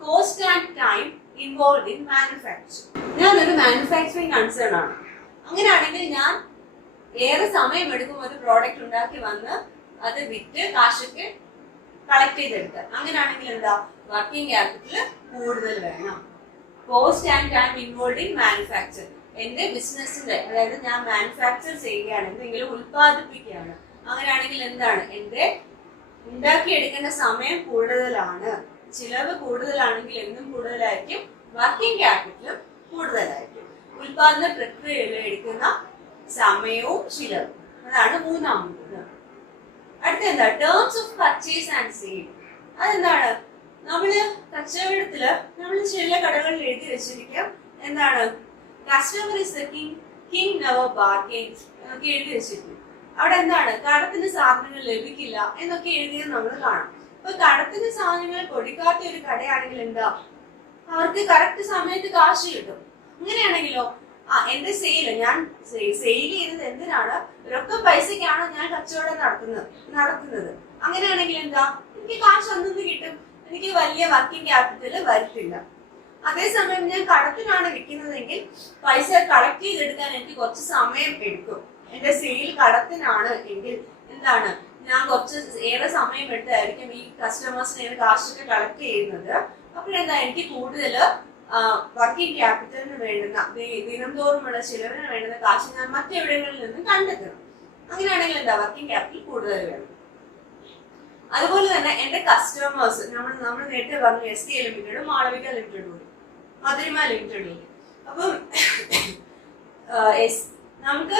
cost and time involve in manufacturing. ഞാനൊരു മാനുഫാക്ചറിംഗ് കൺസേൺ ആണ്. അങ്ങനെയാണെങ്കിൽ ഞാൻ ഏറെ സമയം എടുക്കും ഒരു പ്രോഡക്റ്റ് ഉണ്ടാക്കി വന്ന് അത് വിറ്റ് കാശൊക്കെ കളക്ട് ചെയ്തെടുക്കുക. അങ്ങനെയാണെങ്കിൽ എന്താ, വർക്കിംഗ് ക്യാപിറ്റൽ കൂടുതൽ വേണം. Cost and time involve in manufacture. എന്റെ ബിസിനസിന്റെ, അതായത് ഞാൻ മാനുഫാക്ചർ ചെയ്യുകയാണ്, എന്തെങ്കിലും ഉൽപ്പാദിപ്പിക്കുകയാണ്, അങ്ങനെയാണെങ്കിൽ എന്താണ്, എന്റെ ഉണ്ടാക്കിയെടുക്കേണ്ട സമയം കൂടുതലാണ്, ചിലവ് കൂടുതലാണെങ്കിൽ എന്തും കൂടുതലായിരിക്കും, വർക്കിംഗ് ക്യാപിറ്റലും കൂടുതലായിരിക്കും. ഉൽപാദന പ്രക്രിയയിൽ എടുക്കുന്ന സമയവും ചിലവും, അതാണ് മൂന്നാമത്. അടുത്ത എന്താ, terms of purchase and sale. അതെന്താണ്, നമ്മള് കച്ചവടത്തില് നമ്മൾ ചില കടകളിൽ എഴുതി വെച്ചിരിക്കാം എന്താണ്, customer is the king never bargains എന്നൊക്കെ എഴുതി വെച്ചിരിക്കും. അവിടെ എന്താണ്, കടത്തിന് സാധനങ്ങൾ ലഭിക്കില്ല എന്നൊക്കെ എഴുതിയത് നമ്മൾ കാണാം. അപ്പൊ കടത്തിന് സാധനങ്ങൾ കൊടുക്കാത്ത ഒരു കടയാണെങ്കിൽ എന്താ, അവർക്ക് കറക്റ്റ് സമയത്ത് കാശ് കിട്ടും. അങ്ങനെയാണെങ്കിലോ, എന്റെ ഞാൻ സെയിൽ ചെയ്യുന്നത് എന്തിനാണ്, രൊക്കം പൈസക്കാണോ ഞാൻ കച്ചവടം നടത്തുന്നത്. അങ്ങനെയാണെങ്കിൽ എന്താ, എനിക്ക് കാശ് അന്നു കിട്ടും, എനിക്ക് വലിയ വർക്കിംഗ് ക്യാപിറ്റൽ വരത്തില്ല. അതേസമയം ഞാൻ കടത്തിനാണ് വിൽക്കുന്നതെങ്കിൽ പൈസ കളക്ട് ചെയ്തെടുക്കാൻ എനിക്ക് കുറച്ച് സമയം എടുക്കും. എന്റെ സെയിൽ കടത്തിനാണ് എങ്കിൽ എന്താണ്, ഞാൻ കുറച്ച് ഏറെ സമയം എടുത്തായിരിക്കും ഈ കസ്റ്റമേഴ്സിനെ കാശൊക്കെ കളക്ട് ചെയ്യുന്നത്. അപ്പോഴെന്താ, എനിക്ക് കൂടുതൽ വർക്കിംഗ് ക്യാപിറ്റലിന് വേണ്ടുന്ന ദിനംതോറുമുള്ള ചിലവിന് വേണ്ടുന്ന കാശ് ഞാൻ മറ്റെവിടങ്ങളിൽ നിന്നും കണ്ടെത്തണം. അങ്ങനെയാണെങ്കിൽ എന്താ, വർക്കിംഗ് ക്യാപിറ്റൽ കൂടുതൽ വേണം. അതുപോലെ തന്നെ എന്റെ കസ്റ്റമേഴ്സ്, നമ്മൾ നേരത്തെ പറഞ്ഞു SK ലിമിറ്റഡും മാളവിക ലിമിറ്റഡും മധുരിമ ലിമിറ്റഡും. അപ്പം നമുക്ക്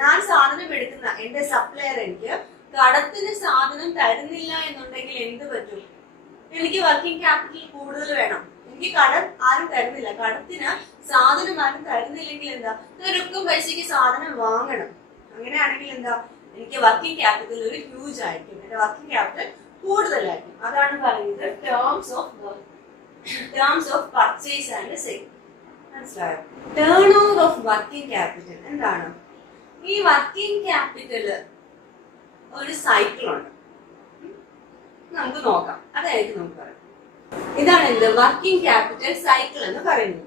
ഞാൻ സാധനം എടുക്കുന്ന എന്റെ സപ്ലയർ എനിക്ക് കടത്തിന് സാധനം തരുന്നില്ല എന്നുണ്ടെങ്കിൽ എന്ത് പറ്റും, എനിക്ക് വർക്കിംഗ് ക്യാപിറ്റൽ കൂടുതൽ വേണം. എനിക്ക് കടം ആരും തരുന്നില്ല, കടത്തിന് സാധനം ആരും തരുന്നില്ലെങ്കിൽ എന്താ, രൊക്കം പൈസക്ക് സാധനം വാങ്ങണം. അങ്ങനെയാണെങ്കിൽ എന്താ, എനിക്ക് വർക്കിംഗ് ക്യാപിറ്റൽ ഒരു ഹ്യൂജ് ആയിരിക്കും, എന്റെ വർക്കിംഗ് ക്യാപിറ്റൽ കൂടുതലായിരിക്കും. അതാണ് പറയുന്നത് terms of purchase and sale. മനസ്സിലായോ? Turnover of working capital എന്താണ്, ഈ വർക്കിംഗ് ക്യാപിറ്റല് ഒരു സൈക്കിൾ ഉണ്ട്, നമുക്ക് നോക്കാം. അതായിരിക്കും നമുക്ക് പറയാം. ഇതാണ് എന്ത്, വർക്കിംഗ് ക്യാപിറ്റൽ സൈക്കിൾ എന്ന് പറയുന്നത്.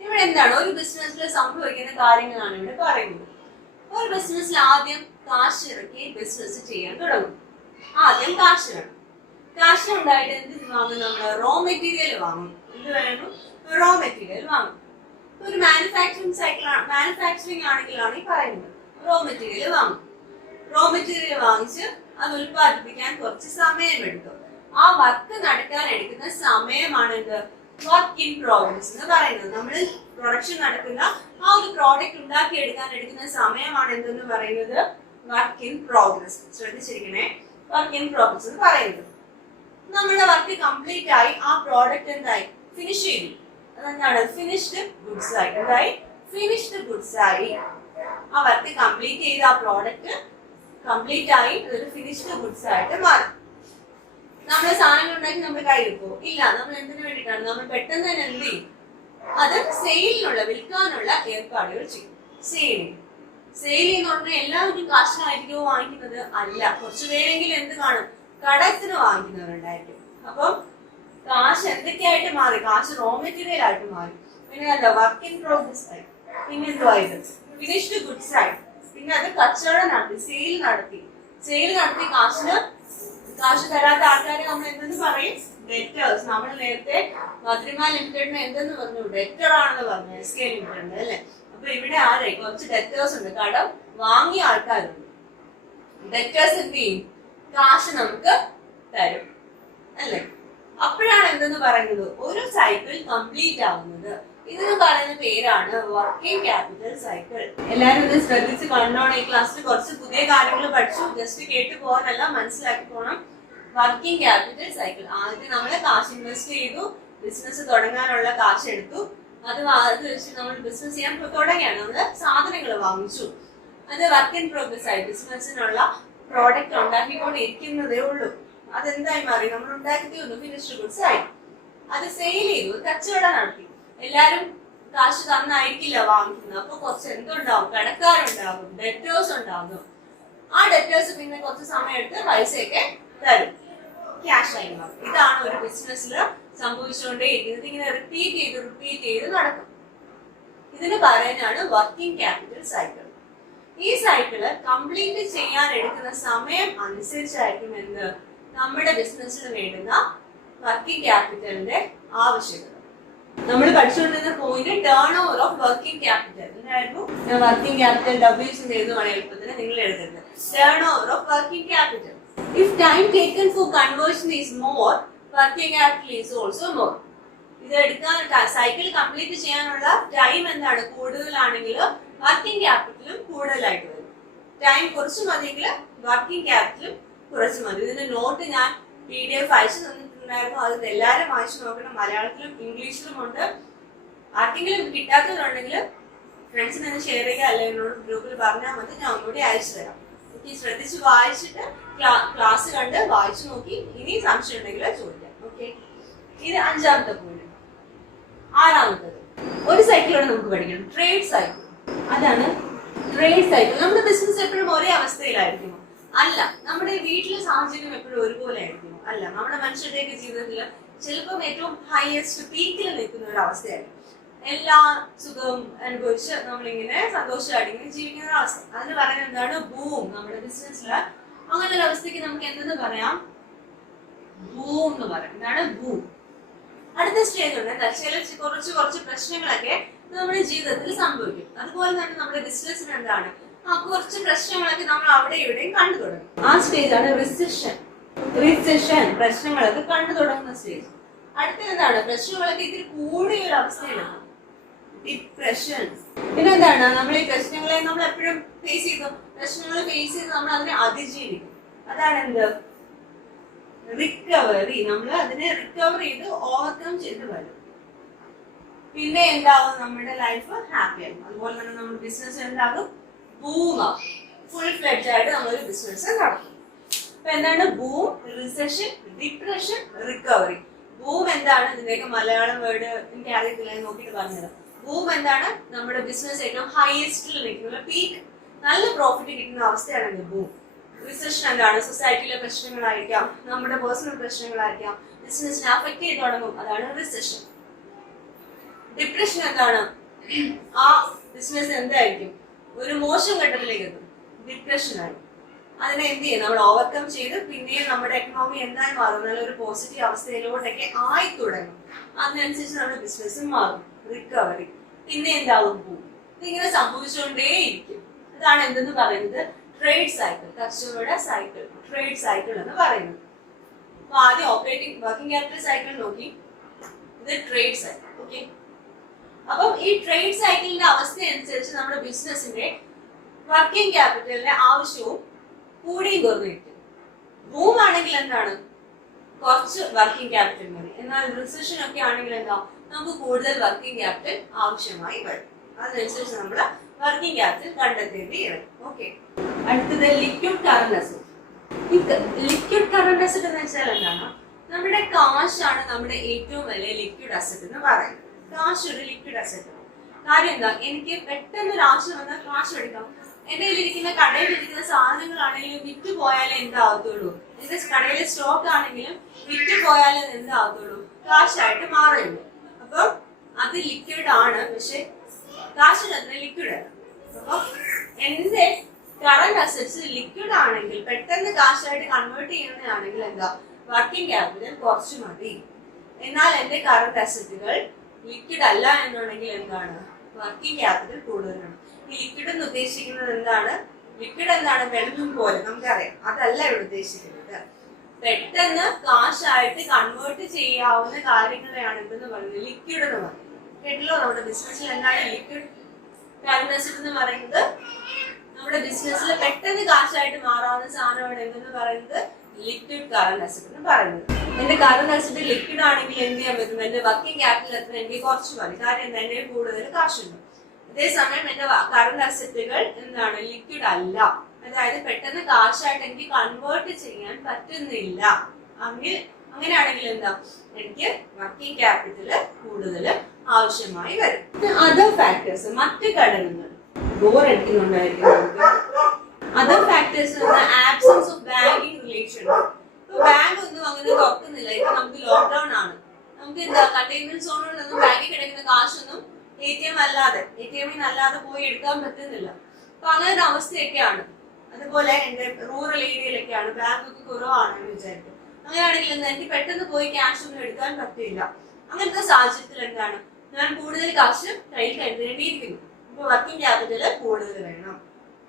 ഇവിടെ എന്താണ്, ഒരു ബിസിനസ്സിൽ സംഭവിക്കുന്ന കാര്യങ്ങളാണ് ഇവിടെ പറയുന്നത്. ഒരു ബിസിനസ്സിൽ ആദ്യം കാശ് ഇറക്കി ബിസിനസ് ചെയ്യാൻ തുടങ്ങും. ആദ്യം കാശ് വേണം. കാശ് ഉണ്ടായിട്ട് എന്ത് വാങ്ങും, നമ്മൾ റോ മെറ്റീരിയൽ വാങ്ങും. എന്ത് വേണം, റോ മെറ്റീരിയൽ വാങ്ങും. ഒരു മാനുഫാക്ചറിംഗ് ആണെങ്കിലാണ് ഈ പറയുന്നത്. റോ മെറ്റീരിയൽ വാങ്ങും. റോ മെറ്റീരിയൽ വാങ്ങിച്ച് അത് ഉൽപ്പാദിപ്പിക്കാൻ കുറച്ച് സമയം എടുക്കും. ആ വർക്ക് നടക്കാൻ എടുക്കുന്ന സമയമാണ് ഇത് വർക്ക് ഇൻ പ്രോഗ്രസ് എന്ന് പറയുന്നത്. നമ്മൾ പ്രൊഡക്ഷൻ നടക്കുന്ന ആ ഒരു പ്രോഡക്റ്റ് ഉണ്ടാക്കിയെടുക്കാൻ എടുക്കുന്ന സമയമാണ് എന്തെന്ന് പറയുന്നത്, വർക്ക് ഇൻ പ്രോഗ്രസ്. ശ്രദ്ധിച്ചിരിക്കണേ, വർക്ക് ഇൻ പ്രോഗ്രസ് എന്ന് പറയുന്നത്. നമ്മുടെ വർക്ക് കംപ്ലീറ്റ് ആയി, ആ പ്രോഡക്റ്റ് എന്തായി, ഫിനിഷ് ചെയ്തു. അതെന്താണ്, ഫിനിഷ്ഡ് ഗുഡ്സ് ആയി. എന്തായി, ഫിനിഷ്ഡ് ഗുഡ്സ് ആയി. ആ വർക്ക് കംപ്ലീറ്റ് ചെയ്ത ആ പ്രോഡക്റ്റ് കംപ്ലീറ്റ് ആയി, അതൊരു ഫിനിഷ്ഡ് ഗുഡ്സ് ആയിട്ട് മാറും. നമ്മൾ സാധനങ്ങൾ ഉണ്ടാക്കി നമ്മൾ കയ്യിൽ വെക്കുമോ? ഇല്ല. നമ്മൾ എന്തിനു വേണ്ടിയിട്ടാണ്, നമ്മൾ പെട്ടെന്ന് തന്നെ എന്ത് ചെയ്യും, അത് സെയിലിനുള്ള, വിൽക്കാനുള്ള ഏർപ്പാടുകൾ ചെയ്യും. സെയിൽ എന്ന് പറഞ്ഞാൽ എല്ലാവരും കാശിനായിരിക്കുമോ വാങ്ങിക്കുന്നത്? അല്ല. കുറച്ചു പേരെങ്കിലും എന്ത് കാണും, കടത്തിന് വാങ്ങിക്കുന്നവരുണ്ടായിരിക്കും. അപ്പം കാശ് എന്തൊക്കെയായിട്ട് മാറി, കാശ് റോ മെറ്റീരിയൽ ആയിട്ട് മാറി. പിന്നെ എന്താ, വർക്ക് ഇൻ പ്രോഗ്രസ് ആയി. പിന്നെ എന്തുവായത്, ഫിനിഷ്ഡ് ഗുഡ്സ് ആയി. പിന്നെ അത് കച്ചവടം നടത്തി, സെയിൽ നടത്തി കാശ് തരാത്ത ആൾക്കാരെ നമ്മൾ എന്തെന്ന് പറയും, ഡെറ്റേഴ്സ്. നമ്മൾ നേരത്തെ മധുരിമ ലിമിറ്റഡിന് എന്തെന്ന് പറഞ്ഞു, ഡെറ്റർ ആണെന്ന് പറഞ്ഞു, SK ലിമിറ്റഡിന് അല്ലെ. അപ്പൊ ഇവിടെ ആരെ, കുറച്ച് ഡെറ്റേഴ്സ് ഉണ്ട്, കടം വാങ്ങിയ ആൾക്കാരുണ്ട്. ഡെറ്റേഴ്സ് എന്ത് ചെയ്യും, കാശ് നമുക്ക് തരും അല്ലേ. അപ്പോഴാണ് എന്തെന്ന് പറയുന്നത്, ഒരു സൈക്കിൾ കംപ്ലീറ്റ് ആവുന്നത്. ഇതിന് പറയുന്ന പേരാണ് വർക്കിംഗ് ക്യാപിറ്റൽ സൈക്കിൾ. എല്ലാവരും ഇത് ശ്രദ്ധിച്ച് കണ്ടോണം. ഈ ക്ലാസ്സിൽ കുറച്ച് പുതിയ കാര്യങ്ങൾ പഠിച്ചു, ജസ്റ്റ് കേട്ട് പോകാനല്ല, മനസ്സിലാക്കി പോകണം. Working capital cycle. ആദ്യം നമ്മൾ കാശ് ഇൻവെസ്റ്റ് ചെയ്തു, ബിസിനസ് തുടങ്ങാനുള്ള കാശ് എടുത്തു, അത് വെച്ച് നമ്മൾ ബിസിനസ് ചെയ്യാൻ തുടങ്ങിയാണ്. നമ്മൾ സാധനങ്ങൾ വാങ്ങിച്ചു, അത് വർക്ക് ഇൻ പ്രോഗ്രസ് ആയി. ബിസിനസ്സിനുള്ള പ്രോഡക്റ്റ് ഉണ്ടാക്കിക്കൊണ്ടിരിക്കുന്നതേ ഉള്ളൂ. അതെന്തായി മാറി, നമ്മൾ ഉണ്ടാക്കി തീർന്നു, ഫിനിഷ്ഡ് ഗുഡ്സ് ആയി. അത് സെയിൽ ചെയ്തു, കച്ചവടം നടത്തി. എല്ലാരും കാശ് തന്നായിരിക്കില്ല വാങ്ങിക്കുന്നത്. അപ്പൊ കുറച്ച് എന്തുണ്ടാവും, കടക്കാരുണ്ടാവും, ഡെറ്റേഴ്സ് ഉണ്ടാവും. ആ ഡെറ്റേഴ്സ് പിന്നെ കുറച്ച് സമയം എടുത്ത് പൈസയൊക്കെ തരും, ക്യാഷ് ആയി മാറും. ഇതാണ് ഒരു ബിസിനസ്സിൽ സംഭവിച്ചുകൊണ്ടേയിരിക്കുന്നത്. ഇങ്ങനെ റിപ്പീറ്റ് ചെയ്ത് നടക്കും. ഇതിന് പറയുന്നതാണ് വർക്കിംഗ് ക്യാപിറ്റൽ സൈക്കിൾ. ഈ സൈക്കിള് കംപ്ലീറ്റ് ചെയ്യാൻ എടുക്കുന്ന സമയം അനുസരിച്ചായിരിക്കും എന്ത്, നമ്മുടെ ബിസിനസ്സിന് വേണ്ടുന്ന വർക്കിംഗ് ക്യാപിറ്റലിന്റെ ആവശ്യകത. നമ്മൾ പഠിച്ചുകൊണ്ടിരുന്ന point turn over of working capital എന്തായിരുന്നു? വർക്കിംഗ് ക്യാപിറ്റൽ ഡബ്ല്യൂസ് എഴുതുവാണ് എളുപ്പത്തിന്, നിങ്ങൾ എഴുതരുത്. Turn over of working capital. If time taken four conversion is more, working capital is also more. ഇത് എടുക്കാൻ സൈക്കിൾ കംപ്ലീറ്റ് ചെയ്യാനുള്ള ടൈം എന്താണ് കൂടുതലാണെങ്കിൽ വർക്കിംഗ് ക്യാപിറ്റലും കൂടുതലായിട്ട് വരും. ടൈം കുറച്ച് മതിയെങ്കിൽ വർക്കിംഗ് ക്യാപിറ്റലും കുറച്ച് മതി. ഇതിന്റെ നോട്ട് ഞാൻ PDF അയച്ചു തന്നിട്ടുണ്ടായിരുന്നു. അത് എല്ലാവരും വായിച്ചു നോക്കണം. മലയാളത്തിലും ഇംഗ്ലീഷിലും ഉണ്ട്. ആർക്കെങ്കിലും ഇത് കിട്ടാത്തവരുണ്ടെങ്കിൽ ഫ്രണ്ട്സിനെ ഷെയർ ചെയ്യുക, അല്ലെങ്കിൽ എന്നോട് ഗ്രൂപ്പിൽ പറഞ്ഞാൽ മതി, ഞാൻ ഒന്നുകൂടി അയച്ചു തരാം. ശ്രദ്ധിച്ച് വായിച്ചിട്ട് ക്ലാസ് കണ്ട് വായിച്ചു നോക്കി ഇനി സംശയം ഉണ്ടെങ്കിൽ ചോദിക്കാം. ഓക്കെ, ഇത് 5ാമത്തെ പോയിന്റ്. 6ാമത്തത് ഒരു സൈക്കിളോടെ നമുക്ക് പഠിക്കണം, ട്രേഡ് സൈക്കിൾ. അതാണ് ട്രേഡ് സൈക്കിൾ. നമ്മുടെ ബിസിനസ് എപ്പോഴും ഒരേ അവസ്ഥയിലായിരിക്കുമോ? അല്ല. നമ്മുടെ വീട്ടിലെ സാഹചര്യം എപ്പോഴും ഒരുപോലെ ആയിരിക്കുമോ? അല്ല. നമ്മുടെ മനുഷ്യരുടെയൊക്കെ ജീവിതത്തിൽ ചിലപ്പം ഏറ്റവും ഹയസ്റ്റ് പീക്കിൽ നിൽക്കുന്ന ഒരു അവസ്ഥയായിരിക്കും. എല്ലാ സുഖവും അനുഭവിച്ച് നമ്മളിങ്ങനെ സന്തോഷമായിട്ട് ഇങ്ങനെ ജീവിക്കുന്ന ഒരു അവസ്ഥ. അതിന് പറയുന്നത് എന്താണ്? ബൂം. നമ്മുടെ ബിസിനസ്സില് അങ്ങനെ ഒരു അവസ്ഥയ്ക്ക് നമുക്ക് എന്തെന്ന് പറയാം? ബൂം എന്ന് പറയാം. എന്താണ് ബൂം? അടുത്ത സ്റ്റേജ് ഉണ്ട് എന്താ, കുറച്ച് പ്രശ്നങ്ങളൊക്കെ നമ്മുടെ ജീവിതത്തിൽ സംഭവിക്കും. അതുപോലെ തന്നെ നമ്മുടെ ബിസിനസ്സിന് എന്താണ്, കുറച്ച് പ്രശ്നങ്ങളൊക്കെ നമ്മൾ അവിടെ ഇവിടെയും കണ്ടു തുടങ്ങും. ആ സ്റ്റേജാണ് റിസഷൻ. പ്രശ്നങ്ങളൊക്കെ കണ്ടു തുടങ്ങുന്ന സ്റ്റേജ്. അടുത്ത എന്താണ്, പ്രശ്നങ്ങളൊക്കെ ഇതിൽ കൂടിയ ഒരു അവസ്ഥയിലാണ് ഡിപ്രഷൻ. പിന്നെന്താണ്, നമ്മൾ ഈ പ്രശ്നങ്ങളെ നമ്മൾ എപ്പോഴും പ്രശ്നങ്ങൾ ഫേസ് ചെയ്ത് നമ്മൾ അതിനെ അതിജീവിക്കും. അതാണ് എന്ത്, റിക്കവറി. നമ്മൾ അതിനെ റിക്കവർ ചെയ്ത് ഓവർകം ചെയ്ത് വരും. പിന്നെ എന്താവും, നമ്മുടെ ലൈഫ് ഹാപ്പി ആകും. അതുപോലെ തന്നെ നമ്മുടെ ബിസിനസ് എന്താകും, ബൂം ആകും. ഫുൾ ഫ്ലെഡ്ജ് ആയിട്ട് നമ്മളൊരു ബിസിനസ് നടത്തും. അപ്പൊ എന്താണ് boom, recession, depression, recovery. Boom എന്താണ്, ഇതിന്റെയൊക്കെ മലയാളം വേർഡ് എനിക്ക് അറിയത്തില്ല, നോക്കിയിട്ട് പറഞ്ഞത്. ബൂം എന്താണ്, നമ്മുടെ ബിസിനസ് ഏറ്റവും ഹയസ്റ്റിൽ നിൽക്കുന്ന പീക്ക്, നല്ല പ്രോഫിറ്റ് കിട്ടുന്ന അവസ്ഥയാണ് ബൂം. റിസഷൻ എന്താണ്, സൊസൈറ്റിയിലെ പ്രശ്നങ്ങളായിരിക്കാം, നമ്മുടെ പേഴ്സണൽ പ്രശ്നങ്ങളായിരിക്കാം, ബിസിനസിനെ അഫക്ട് ചെയ്ത് തുടങ്ങും, അതാണ് റിസഷൻ. ഡിപ്രഷൻ എന്താണ്, ആ ബിസിനസ് എന്തായിരിക്കും, ഒരു മോശം ഘട്ടത്തിലേക്ക് എത്തും, ഡിപ്രഷൻ ആയി. അതിനെ എന്ത് ചെയ്യും, നമ്മൾ ഓവർകം ചെയ്ത് പിന്നെയും നമ്മുടെ എക്കണോമി എന്തായി മാറും, നല്ലൊരു പോസിറ്റീവ് അവസ്ഥയിലോട്ടൊക്കെ ആയി തുടങ്ങും. അതിനനുസരിച്ച് നമ്മുടെ ബിസിനസ്സും മാറും, റിക്കവറി. പിന്നെ എന്താവും, പോവും. ഇതിങ്ങനെ സംഭവിച്ചുകൊണ്ടേയിരിക്കും. ഇതാണ് എന്തെന്ന് പറയുന്നത്, ട്രേഡ് സൈക്കിൾ, കച്ചവട സൈക്കിൾ, ട്രേഡ് സൈക്കിൾ എന്ന് പറയുന്നത്. അപ്പൊ ആദ്യം വർക്കിംഗ് ക്യാപിറ്റൽ സൈക്കിൾ നോക്കി, ഇത് ട്രേഡ് സൈക്കിൾ. ഓക്കെ, അപ്പം ഈ ട്രേഡ് സൈക്കിളിന്റെ അവസ്ഥ അനുസരിച്ച് നമ്മുടെ ബിസിനസിന്റെ വർക്കിംഗ് ക്യാപിറ്റലിന്റെ ആവശ്യവും കൂടിയും കുറഞ്ഞിരിക്കും. ബൂം ആണെങ്കിൽ എന്താണ്, കുറച്ച് വർക്കിംഗ് ക്യാപിറ്റൽ മതി. എന്നാൽ റിസഷൻ ഒക്കെ ആണെങ്കിൽ എന്താ, നമുക്ക് കൂടുതൽ വർക്കിംഗ് ക്യാപിറ്റൽ ആവശ്യമായി വരും. അതിനനുസരിച്ച് നമ്മൾ വർക്കിംഗ് ക്യാപിറ്റൽ കണ്ടെത്തേണ്ടി വരും. ഓക്കെ, അടുത്തത് liquid current asset. Liquid current asset എന്ന് വെച്ചാൽ എന്താണ്, നമ്മുടെ കാശാണ് നമ്മുടെ ഏറ്റവും വലിയ ലിക്വിഡ് അസറ്റ് എന്ന് പറയുന്നത്. കാശ് ഒരു ലിക്വിഡ് അസറ്റ്. കാര്യം എന്താ, എനിക്ക് പെട്ടെന്ന് ഒരു ആവശ്യം വന്നാൽ കാശ് എടുക്കാം. എന്റെ കയ്യിലിരിക്കുന്ന കടയിലിരിക്കുന്ന സാധനങ്ങളാണെങ്കിലും വിറ്റ് പോയാലേ എന്താകത്തുള്ളൂ, എന്റെ കടയിലെ സ്റ്റോക്ക് ആണെങ്കിലും വിറ്റ് പോയാലേ എന്താകത്തുള്ളൂ, കാശായിട്ട് മാറുള്ളൂ. അപ്പൊ അത് ലിക്വിഡ് ആണ്, പക്ഷെ കാശിന് അത്ര ലിക്വിഡ് ആണ്. അപ്പൊ എന്റെ കറന്റ് അസറ്റ്സ് ലിക്വിഡ് ആണെങ്കിൽ, പെട്ടെന്ന് കാശായിട്ട് കൺവേർട്ട് ചെയ്യുന്നതാണെങ്കിൽ എന്താ, വർക്കിംഗ് ക്യാപിറ്റൽ കുറച്ച് മതി. എന്നാൽ എന്റെ കറന്റ് അസറ്റുകൾ ലിക്വിഡ് അല്ല എന്നുണ്ടെങ്കിൽ എന്താണ്, വർക്കിംഗ് ക്യാപിറ്റൽ കൂടുതലാണ്. ഈ ലിക്വിഡ് എന്ന് ഉദ്ദേശിക്കുന്നത് എന്താണ്, ലിക്വിഡ് എന്താണ്, വെള്ളം പോലെ നമുക്കറിയാം, അതല്ല ഇവിടെ ഉദ്ദേശിക്കുന്നത്. പെട്ടെന്ന് കാശായിട്ട് കൺവേർട്ട് ചെയ്യാവുന്ന കാര്യങ്ങളെയാണ് എന്തെന്ന് പറയുന്നത് ലിക്വിഡ് എന്ന് പറയുന്നത്. കേട്ടല്ലോ, നമ്മുടെ ബിസിനസ്സിൽ എന്താണ് ലിക്വിഡ് കറന്റ് അസറ്റ് എന്ന് പറയുന്നത്? നമ്മുടെ ബിസിനസ്സിൽ പെട്ടെന്ന് കാശായിട്ട് മാറാവുന്ന സാധനമാണ് എന്തെന്ന് പറയുന്നത് ലിക്വിഡ് കറന്റ് അസറ്റ് എന്ന് പറയുന്നത്. എന്റെ കറന്റ് അസറ്റ് ലിക്വിഡ് ആണെങ്കിൽ എന്ത് ചെയ്യാൻ പറ്റും? എന്റെ വർക്കിംഗ് ക്യാപിറ്റൽ എത്ര എനിക്ക് കുറച്ച് മതി, കാര്യം എന്താ എന്റെ കൂടുതൽ കാശുണ്ട്. അതേസമയം എന്റെ കറന്റ് അസറ്റുകൾ എന്താണ് ലിക്വിഡ് അല്ല, അതായത് പെട്ടെന്ന് കാശായിട്ട് എനിക്ക് കൺവേർട്ട് ചെയ്യാൻ പറ്റുന്നില്ല. അങ്ങനെയാണെങ്കിൽ എന്താ എനിക്ക് വർക്കിംഗ് ക്യാപിറ്റല് കൂടുതൽ ആവശ്യമായി വരും. അതർ ഫാക്ടേഴ്സ്, മറ്റ് ഘടകങ്ങൾ ബോർ അടിക്കുന്നുണ്ടായിരിക്കും നമുക്ക്. Other factors absence of banking relation. ഇപ്പൊ ബാങ്ക് ഒന്നും അങ്ങനെ തുറക്കുന്നില്ല, ഇപ്പൊ നമുക്ക് ലോക്ക്ഡൌൺ ആണ്. നമുക്ക് എന്താ കണ്ടെയ്ൻമെന്റ് സോണിൽ നിന്നും ബാങ്കിൽ കിടക്കുന്ന കാശൊന്നും എ ടി എമ്മിൽ അല്ലാതെ പോയി എടുക്കാൻ പറ്റുന്നില്ല. അപ്പൊ അങ്ങനെ ഒരു അവസ്ഥയൊക്കെയാണ്. അതുപോലെ എന്റെ റൂറൽ ഏരിയയിലൊക്കെയാണ്, ബാങ്കൊക്കെ കുറവാണെന്ന് വിചാരിക്കും. അങ്ങനെയാണെങ്കിൽ എന്താ എനിക്ക് പെട്ടെന്ന് പോയി ക്യാഷ് ഒന്നും എടുക്കാൻ പറ്റില്ല. അങ്ങനത്തെ സാഹചര്യത്തിൽ എന്താണ് ഞാൻ കൂടുതൽ കാശ് കയ്യിൽ കരുതേണ്ടിയിരിക്കുന്നു. ഇപ്പൊ വർക്കിംഗ് ക്യാപിറ്റല് കൂടുതൽ വേണം.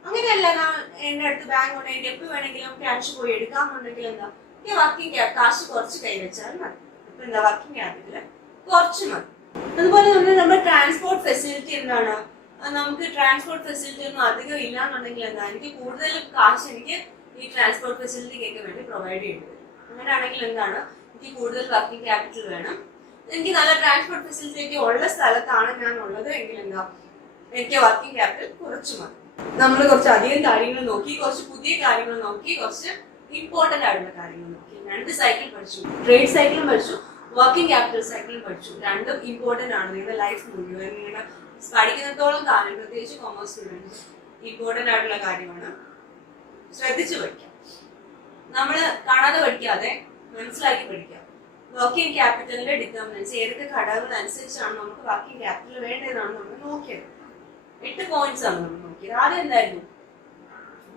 അങ്ങനെയല്ല, ഞാൻ എന്റെ അടുത്ത് ബാങ്ക് ഉണ്ട്, എനിക്ക് എപ്പോൾ വേണമെങ്കിലും ക്യാഷ് പോയി എടുക്കാന്നുണ്ടെങ്കിൽ എന്താ ഈ വർക്കിംഗ് കാശ് കുറച്ച് കൈവച്ചാൽ മതി. ഇപ്പൊ എന്താ വർക്കിംഗ് ക്യാപിറ്റല് കുറച്ച് മതി. അതുപോലെ നമ്മുടെ ട്രാൻസ്പോർട്ട് ഫെസിലിറ്റി എന്താണ്? നമുക്ക് ട്രാൻസ്പോർട്ട് ഫെസിലിറ്റി ഒന്നും അധികം ഇല്ലാന്നുണ്ടെങ്കിൽ എന്താ എനിക്ക് കൂടുതൽ കാശ് എനിക്ക് ഈ ട്രാൻസ്പോർട്ട് ഫെസിലിറ്റിക്കൊക്കെ വേണ്ടി പ്രൊവൈഡ് ചെയ്യേണ്ടി വരും. അങ്ങനെയാണെങ്കിൽ എന്താണ് എനിക്ക് കൂടുതൽ വർക്കിംഗ് ക്യാപിറ്റൽ വേണം. എനിക്ക് നല്ല ട്രാൻസ്പോർട്ട് ഫെസിലിറ്റി ഒക്കെ ഉള്ള സ്ഥലത്താണ് ഞാൻ ഉള്ളത് എങ്കിൽ എന്താ എനിക്ക് വർക്കിംഗ് ക്യാപിറ്റൽ കുറച്ച് മതി. നമ്മൾ കുറച്ച് അധികം കാര്യങ്ങൾ നോക്കി, കുറച്ച് പുതിയ കാര്യങ്ങൾ നോക്കി, കുറച്ച് ഇമ്പോർട്ടന്റ് ആയിട്ടുള്ള കാര്യങ്ങൾ നോക്കി. 2 സൈക്കിൾ പഠിച്ചു, ട്രേഡ് സൈക്കിളും പഠിച്ചു, വർക്കിംഗ് ക്യാപിറ്റൽ സൈക്കിളും പഠിച്ചു. രണ്ടും ഇമ്പോർട്ടന്റ് ആണ് നിങ്ങളുടെ ലൈഫ് മുഴുവൻ. നിങ്ങളുടെ പഠിക്കുന്നിടത്തോളം കാലം, പ്രത്യേകിച്ച് കോമേഴ്സ് സ്റ്റുഡൻസ്, ഇമ്പോർട്ടന്റ് ആയിട്ടുള്ള കാര്യമാണ്. ശ്രദ്ധിച്ചു പഠിക്കാം. നമ്മൾ കാണാതെ പഠിക്കാതെ മനസ്സിലാക്കി പഠിക്കാം. വർക്കിംഗ് ക്യാപിറ്റലിന്റെ ഡിറ്റർമിനൻസ് ഏതൊക്കെ ഘടകങ്ങൾ അനുസരിച്ചാണ് നമുക്ക് വർക്കിംഗ് ക്യാപിറ്റൽ വേണ്ടതെന്നാണ് നമ്മൾ നോക്കിയത്. 8 പോയിന്റ്സ് ആണ് നമ്മൾ നോക്കിയത്. ആദ്യം എന്തായിരുന്നു?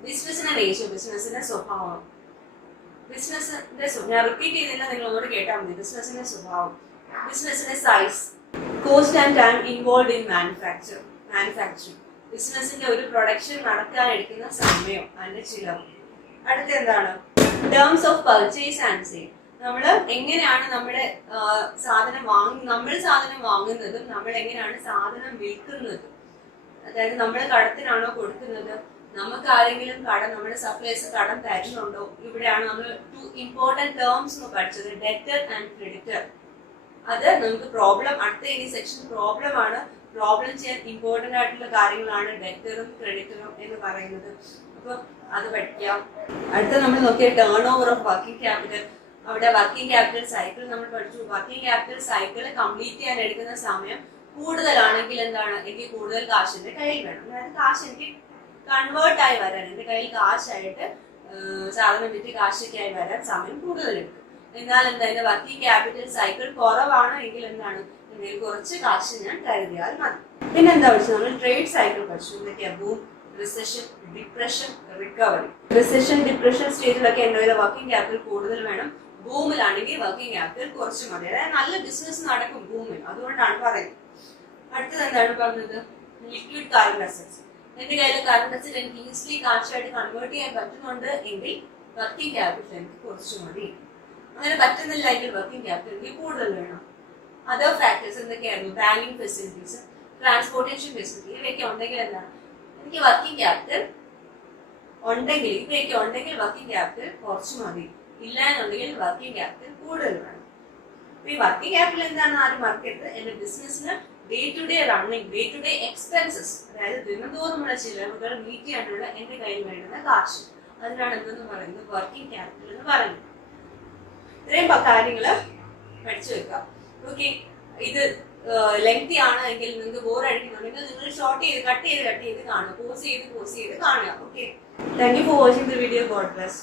ബിസിനസിന്റെ റേഷ്യോ, ബിസിനസിന്റെ സ്വഭാവം. ഞാൻ റിപ്പീറ്റ് ചെയ്തില്ല, നിങ്ങൾ ഒന്നുകൂടെ കേട്ടാൽ മതി. ബിസിനസിന്റെ സ്വഭാവം, ബിസിനസിന്റെ size, cost and time involve in manufacturing. ബിസിനസിന്റെ ഒരു പ്രൊഡക്ഷൻ നടക്കാൻ എടുക്കുന്ന സമയം, അതിന്റെ ചിലവ്. അടുത്ത എന്താണ്? Terms of purchase and sale. നമ്മൾ എങ്ങനെയാണ് നമ്മുടെ സാധനം വാങ്ങുന്നതും നമ്മൾ എങ്ങനെയാണ് സാധനം വിൽക്കുന്നതും. അതായത് നമ്മൾ കടത്തിനാണോ കൊടുക്കുന്നത്, നമുക്ക് ആരെങ്കിലും നമ്മുടെ സപ്ലൈസ് കടം തരുന്നുണ്ടോ. ഇവിടെയാണ് നമ്മൾ 2 ഇമ്പോർട്ടന്റ് ടേംസ് എന്ന് പഠിച്ചത്, ഡെറ്റർ ആൻഡ് ക്രെഡിറ്റർ. അത് നമുക്ക് പ്രോബ്ലം, അടുത്ത ഇനി സെക്ഷൻ പ്രോബ്ലം ആണ്. പ്രോബ്ലം ചെയ്യാൻ ഇമ്പോർട്ടന്റ് ആയിട്ടുള്ള കാര്യങ്ങളാണ് ഡെറ്ററും ക്രെഡിറ്ററും എന്ന് പറയുന്നത്. അപ്പൊ അത് പഠിക്കാം. അടുത്ത നമ്മൾ നോക്കിയ turnover of working capital. അവിടെ വർക്കിംഗ് ക്യാപിറ്റൽ സൈക്കിൾ നമ്മൾ പഠിച്ചു. വർക്കിംഗ് ക്യാപിറ്റൽ സൈക്കിൾ കംപ്ലീറ്റ് ചെയ്യാൻ എടുക്കുന്ന സമയം കൂടുതലാണെങ്കിൽ എന്താണ് എനിക്ക് കൂടുതൽ കാശ് എന്റെ കയ്യിൽ വേണം. അതായത് കാശ് എനിക്ക് കൺവേർട്ട് ആയി വരാൻ, എന്റെ കയ്യിൽ കാശായിട്ട് സാധനം വിറ്റ് കാശൊക്കെ ആയി വരാൻ സമയം കൂടുതൽ എടുക്കും. എന്നാൽ എന്താ എന്റെ വർക്കിംഗ് ക്യാപിറ്റൽ സൈക്കിൾ കുറവാണ് എങ്കിൽ എന്താണ് ഇതിൽ കുറച്ച് കാശ് ഞാൻ കരുതിയാൽ മതി. പിന്നെ എന്താ പഠിച്ചത്? നമ്മൾ ട്രേഡ് സൈക്കിൾ പഠിച്ചു. എന്തൊക്കെയാ? Boom, recession, depression, recovery. Recession, depression സ്റ്റേജിലൊക്കെ എന്റെ കയ്യിൽ വർക്കിംഗ് ക്യാപിറ്റൽ കൂടുതൽ വേണം. ബൂമിലാണെങ്കിൽ വർക്കിംഗ് ക്യാപിറ്റൽ കുറച്ച് മതി. അതായത് നല്ല ബിസിനസ് നടക്കും ബൂമിൽ, അതുകൊണ്ടാണ് പറയുന്നത്. അടുത്തത് എന്താണ് പറഞ്ഞത്? Liquid current assets. എന്റെ കയ്യിൽ കറന്റ് അസറ്റ് എനിക്ക് ഈസിലി കാശായിട്ട് കൺവേർട്ട് ചെയ്യാൻ പറ്റുന്നുണ്ട് എങ്കിൽ വർക്കിംഗ് ക്യാപിറ്റൽ എനിക്ക് കുറച്ച് മതി. അങ്ങനെ പറ്റുന്നില്ല എങ്കിൽ വർക്കിംഗ് ക്യാപിറ്റൽ എനിക്ക് കൂടുതൽ വേണം. അതർ ഫാക്ടേഴ്സ് എന്തൊക്കെയായിരുന്നു? ബാങ്കിങ് ഫെസിലിറ്റീസ്, ട്രാൻസ്പോർട്ടേഷൻ ഫെസിലിറ്റി, ഇവയൊക്കെ ഉണ്ടെങ്കിൽ എന്താണ് എനിക്ക് വർക്കിംഗ് ക്യാപിറ്റൽ ഉണ്ടെങ്കിൽ, ഇവയൊക്കെ ഉണ്ടെങ്കിൽ വർക്കിംഗ് ക്യാപിറ്റൽ കുറച്ച് മതി. ഇല്ല എന്നുണ്ടെങ്കിൽ വർക്കിംഗ് ക്യാപിറ്റൽ കൂടുതൽ വേണം. ഈ വർക്കിംഗ് ക്യാപിറ്റൽ എന്താണ് ആരും മറക്കരുത്. എന്റെ ബിസിനസ്സിന് day to day running, day to day expenses, അതായത് ദിനംതോറുമുള്ള ചിലവുകൾ മീറ്റ് ചെയ്യാനുള്ള എന്റെ കയ്യിൽ വേണ്ടുന്ന കാശ്, അതിനാണ് എന്തെന്ന് പറയുന്നത് വർക്കിംഗ് ക്യാപിറ്റൽ എന്ന് പറയുന്നത്. ഇത്രയും കാര്യങ്ങള് പഠിച്ചു വെക്കാം. ഓക്കെ, ഇത് ലെങ്തി ആണ് എങ്കിൽ നിങ്ങൾക്ക് ബോർ അടിക്കുന്നുണ്ടെങ്കിൽ നിങ്ങൾ ഷോർട്ട് ചെയ്ത് കട്ട് ചെയ്ത് കാണുക, പോസ് ചെയ്ത് കാണുക. Okay, thank you for watching the video. God bless.